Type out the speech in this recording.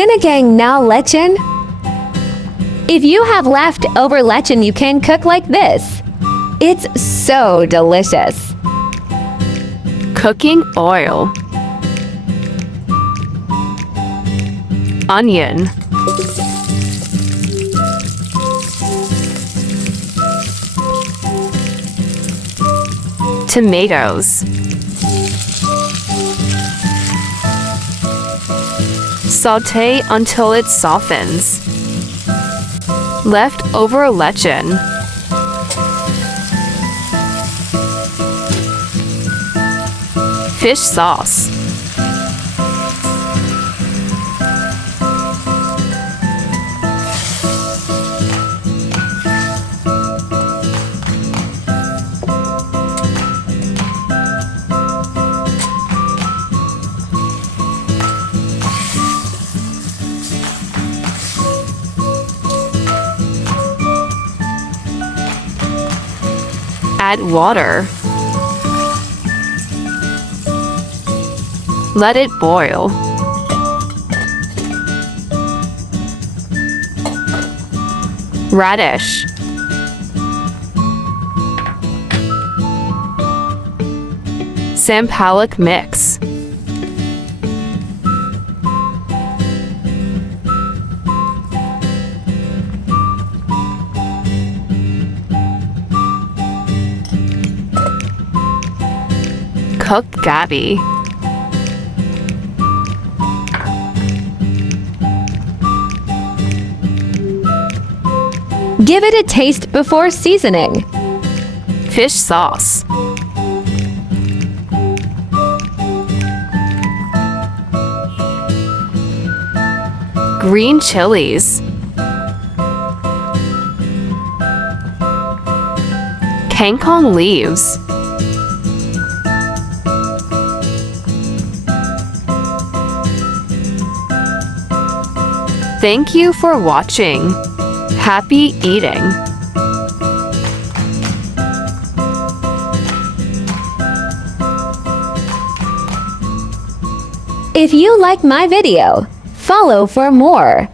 Sinigang now lechon? If you have leftover lechon, you can cook like this. It's so delicious. Cooking oil. Onion. Tomatoes. Sauté until it softens. Leftover lechon. Fish sauce. Add water. Let it boil. Radish. Sampalak mix. Cooked gabi. Give it a taste before seasoning. Fish sauce. Green chilies. Kangkong leaves. Thank you for watching. Happy eating! If you like my video, follow for more.